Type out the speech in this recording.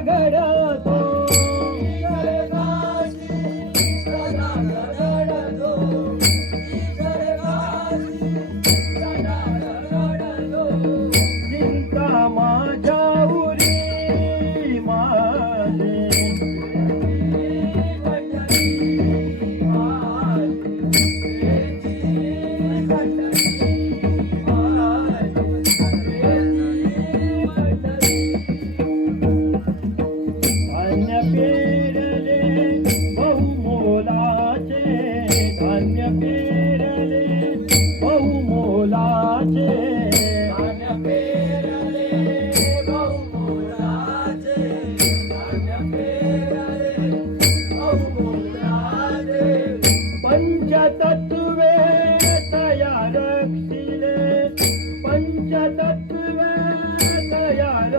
सदा